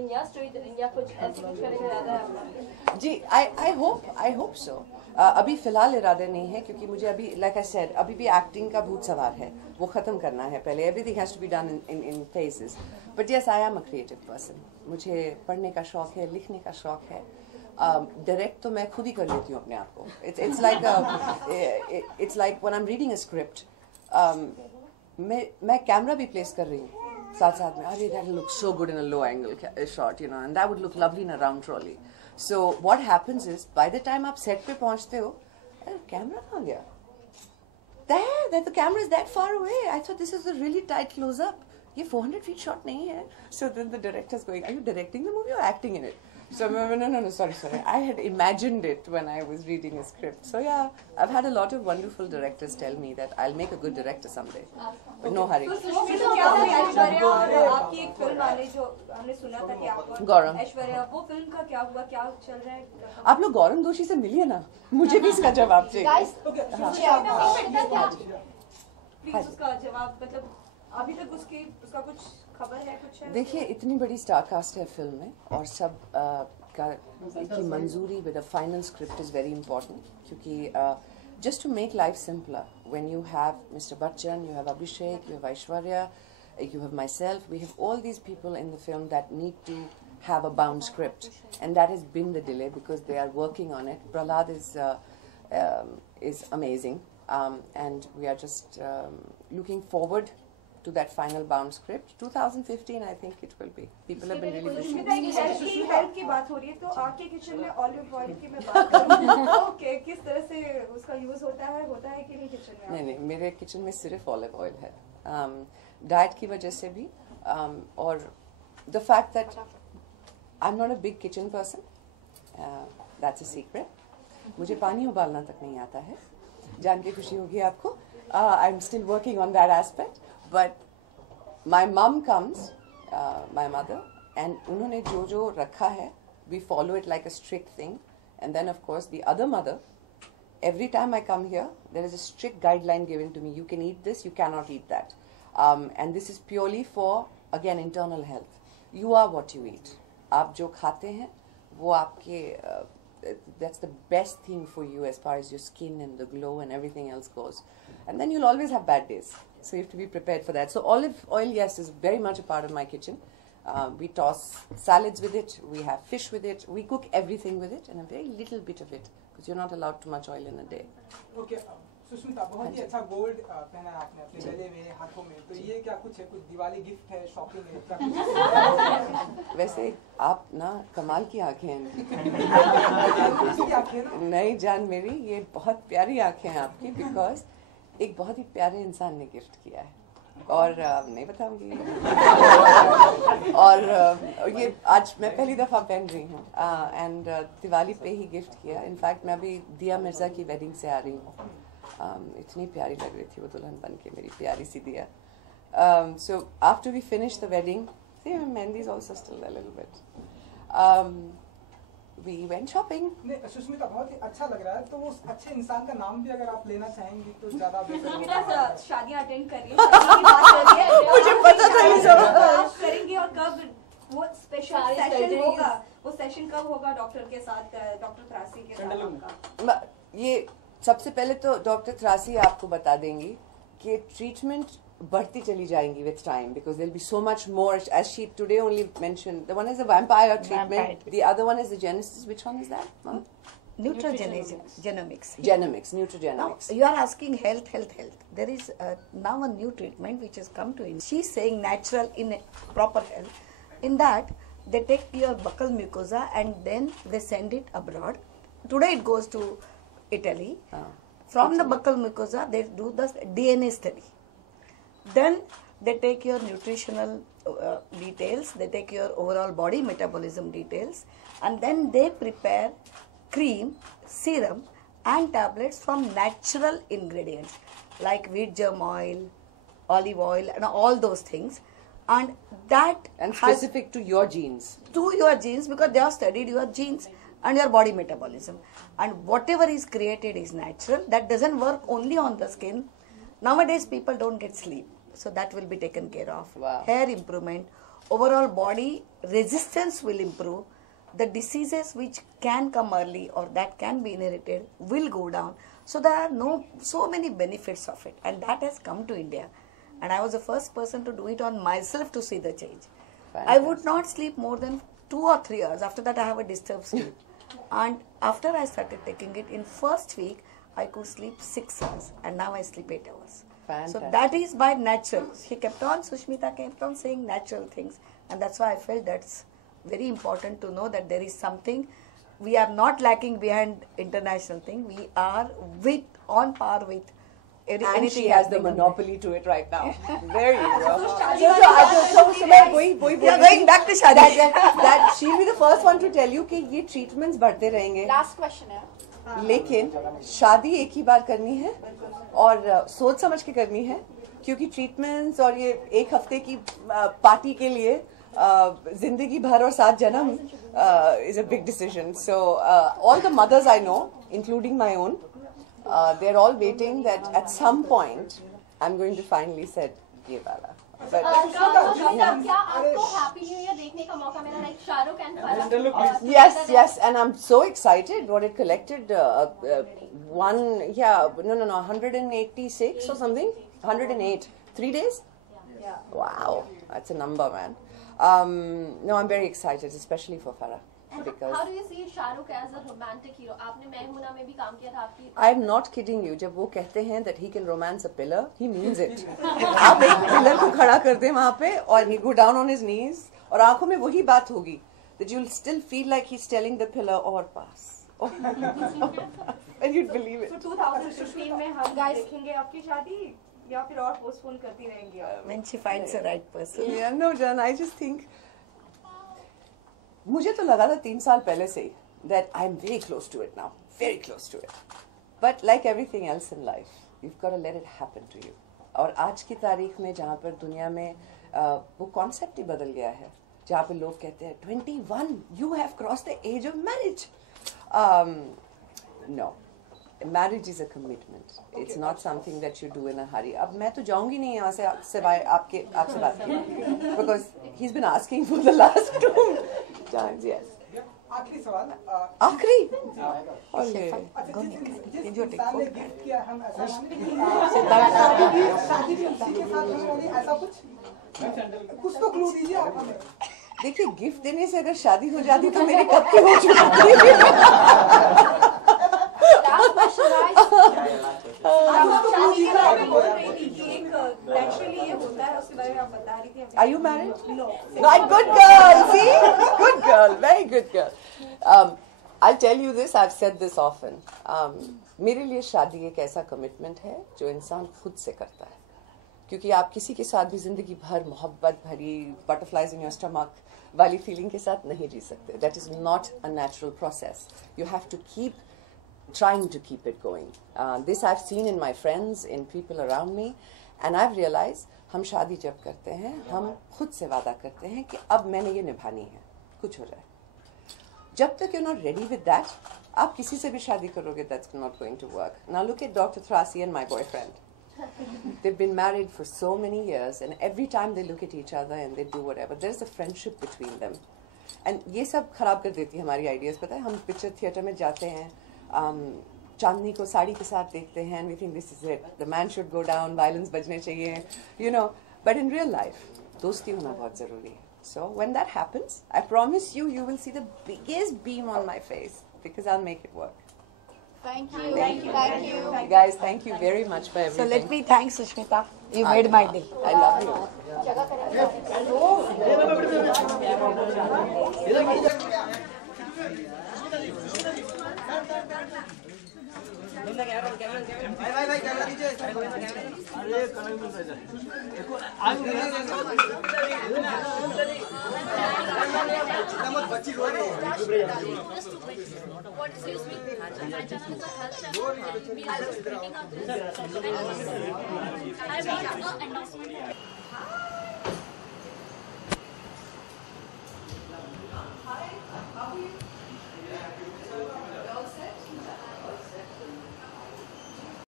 in your storytelling या कुछ ऐसे कुछ करने का इरादा है आपका? जी, I hope so. अभी फिलहाल इरादे नहीं है क्योंकि मुझे अभी like I said अभी भी एक्टिंग का भूत सवार है, वो ख़त्म करना है पहले. Everything has to be done in phases. But yes, I am a creative person. मुझे पढ़ने का शौक है, लिखने का शौक है. डायरेक्ट तो मैं खुद ही कर लेती हूँ अपने आप को. It's like when I'm reading a script, मैं कैमरा भी प्लेस कर रही हूँ साथ में. अरे that will look so good in a low angle shot, you know, and that would look lovely in a round trolley. So what happens is by the time आप set पे पहुँचते हो, अरे कैमरा कहाँ गया? That the camera is that far away. I thought this is a really tight close up. ये 400 feet shot नहीं है. So then the director's going, are you directing the movie or acting in it? So no, sorry. I had imagined it when I was reading a script. So yeah, I've had a lot of wonderful directors tell me that I'll make a good director someday. But no hurry. तो क्या हुआ ऐश्वर्या और आपकी एक film वाले जो हमने सुना था कि आप गौरव ऐश्वर्या, वो फिल्म का क्या हुआ, क्या चल रहा है? आप लोग गौरव दोषी से मिलिए ना, मुझे भी इसका जवाब चाहिए. प्लीज उसका जवाब, मतलब अभी तक उसका कुछ खबर है, कुछ है? देखिए, इतनी बड़ी स्टार कास्ट है फिल्म में और सब की मंजूरी with a final script is very important क्योंकि just to make life simpler, when you have Mr. Bachchan, you have Abhishek, you have Aishwarya, you have myself, we have all these people in the film that need to have a bound script, and that has been the delay because they are working on it. Prahlad is amazing, and we are just looking forward to that final bound script. 2015, I think it will be. People have been really pushing. Help की बात हो रही है तो आपके kitchen में olive oil की मैं बात करूं ओके, किस तरह से उसका यूज होता है कि नहीं किचन में? नहीं, मेरे किचन में सिर्फ ऑलिव ऑयल है. डाइट की वजह से भी और the fact that I'm not a big kitchen person, that's a secret. मुझे पानी उबालना तक नहीं आता है. जान के खुशी होगी आपको. I'm still working on that aspect. But my mom comes, my mother, and उन्होंने जो रखा है, we follow it like a strict thing. And then of course the other mother, every time I come here, there is a strict guideline given to me. You can eat this, you cannot eat that. And this is purely for, again, internal health. You are what you eat. आप जो खाते हैं, वो आपके that's the best thing for you as far as your skin and the glow and everything else goes. And then you'll always have bad days. So you have to be prepared for that. So olive oil, yes, is very much a part of my kitchen. We toss salads with it. We have fish with it. We cook everything with it, and a very little bit of it, because you're not allowed too much oil in a day. Okay, Sushmita, बहुत ही अच्छा gold पहना है आपने अपने गले में, हाथों में. तो ये क्या कुछ है? कुछ दिवाली गिफ्ट है, शॉपिंग है, क्या कुछ? वैसे आप ना कमाल की आंखें हैं. आंखें नहीं जान मेरी, ये बहुत प्यारी आंखें हैं आपकी, because एक बहुत ही प्यारे इंसान ने गिफ्ट किया है और नहीं बताऊंगी. और ये आज मैं पहली दफ़ा पहन रही हूँ एंड दिवाली पे ही गिफ्ट किया. इनफैक्ट मैं अभी दिया मिर्ज़ा की वेडिंग से आ रही हूँ. इतनी प्यारी लग रही थी वो दुल्हन बन के, मेरी प्यारी सी दिया. So after we finish the wedding, see, Mehendi is also still a little bit. We went shopping. नहीं, सुष्मिता, बहुत ही अच्छा लग रहा है. तो उस अच्छे इंसान का नाम भी अगर आप लेना चाहेंगी तो ज़्यादा बेहतर होगा. शादियां अटेंड कर रही हैं, मुझे पता था ये सब. आप करेंगे और कब वो स्पेशल सेशन होगा? वो सेशन कब होगा डॉक्टर के साथ, डॉक्टर थ्रासी के साथ? ये सबसे पहले तो डॉक्टर थ्रासी आपको बता देंगी कि ट्रीटमेंट बढ़ती चली जाएंगी with time, because there'll be so much more, as she today only mentioned. The one is the vampire treatment, the other one is the genesis. Which one is that? Nutrigenomics. Genomics, nutrigenomics. Now, you are asking health. There is now a new treatment which has come to India. She's saying natural in proper health. In that, they take your buccal mucosa and then they send it abroad. Today it goes to Italy. From the buccal mucosa, they do the DNA study. Then they take your nutritional details, they take your overall body metabolism details, and then they prepare cream, serum and tablets from natural ingredients like wheat germ oil, olive oil and all those things, and that and specific to your genes. To your genes, because they have studied your genes and your body metabolism, and whatever is created is natural. That doesn't work only on the skin. Nowadays people don't get sleep, so that will be taken care of. Wow. Hair improvement, overall body resistance will improve. The diseases which can come early or that can be inherited will go down. So there are so many benefits of it, and that has come to India. And I was the first person to do it on myself to see the change. I would not sleep more than 2 or 3 hours. After that, I have a disturbed sleep. And after I started taking it, in first week, I could sleep 6 hours, and now I sleep 8 hours. Fantastic. So that is by natural. Sushmita kept on saying natural things, and that's why I felt that's very important to know that there is something. We are not lacking behind international thing. We are on par with And anything she has the happening in monopoly to it right now. Very well. We are going back to Shadi. That she'll be the first one to tell you कि ये treatments बढ़ते रहेंगे. Last question है. लेकिन शादी एक ही बार करनी है और सोच समझ के करनी है क्योंकि ट्रीटमेंट्स और ये एक हफ्ते की पार्टी के लिए जिंदगी भर और 7 जन्म is a big decision. So all the mothers I know, including my own, they're all waiting that at some point I'm going to finally say ये वाला. But क्या आपको हैप्पी न्यू ईयर देखने का मौका मिला like Shahrukh and Farah? yes, and I'm so excited what it collected. 186 or something. 108. 3 days? Yeah. Wow, that's a number, man. No, I'm very excited, especially for Farah. Because How do you see Shahrukh as a romantic hero? आपने मैं हूं ना में भी काम किया था आपकी. I'm not kidding you. जब वो कहते हैं that he can romance a pillar, he means it. आप एक pillar को खड़ा कर दें वहाँ पे और he go down on his knees और आँखों में वही बात होगी that you'll still feel like he's telling the pillar और pass. And you'd believe it. So 2015 में हम देखेंगे आपकी शादी या फिर और पोस्टपोन करती रहेंगी? When she finds the right person. Yeah, no, Jan, I just think मुझे तो लगा था 3 साल पहले से ही that I'm very close to it now, very close to it. But like everything else in life, you've got to let it happen to you. और आज की तारीख में जहाँ पर दुनिया में वो कॉन्सेप्ट ही बदल गया है, जहाँ पे लोग कहते हैं 21, you have crossed the age of marriage. No. Marriage is a commitment. It's not something that you do in a hurry. अब मैं तो जाऊंगी नहीं यहाँ से सिवाय आपसे बात की, because he's been asking for the last 2 times. Yes. आखिरी सवाल. आखिरी. अच्छा, जिस इंसान ने गिफ्ट किया हम ऐसा शादी भी उसी के साथ होने वाली ऐसा कुछ तो क्लू दीजिए आप हमें. देखिए गिफ्ट देने से अगर शादी हो जाती तो मेरी कब की हो चुकी. Last question, guys. शादी के बारे में बोल रही थी कि एक naturally ये होता है, उसके बारे में आप बता रही थी. Are you married? No. Not good girl. See, good girl, very good girl. I'll tell you this. I've said this often. मेरे लिए शादी एक ऐसा कमिटमेंट है जो इंसान खुद से करता है, क्योंकि आप किसी के साथ भी जिंदगी भर मोहब्बत भरी बटरफ्लाइज इन योर स्टमक वाली फीलिंग के साथ नहीं जी सकते. That is not a natural process. You have to keep trying to keep it going. This I've seen in my friends, in people around me, and I've realized हम शादी जब करते हैं हम खुद से वादा करते हैं कि अब मैंने ये निभानी है, कुछ हो जाए. जब तक you're not ready with that, आप किसी से भी शादी करोगे, that's not going to work. Now look at Dr. Thrasi and my boyfriend. They've been married for so many years, and every time they look at each other and they do whatever, there's a friendship between them. And ये सब खराब कर देती है हमारी ideas. पता है, हम पिक्चर थिएटर में जाते हैं, चांदनी को साड़ी के साथ देखते हैं, we think this is it, the man should go down, violins बजने चाहिए, you know, but in real life दोस्ती होना बहुत ज़रूरी है. So when that happens, I promise you, you will see the biggest beam on my face because I'll make it work. Thank you. Guys, thank you very much for everything. So let me thank Sushmita. You made my day. I love you. I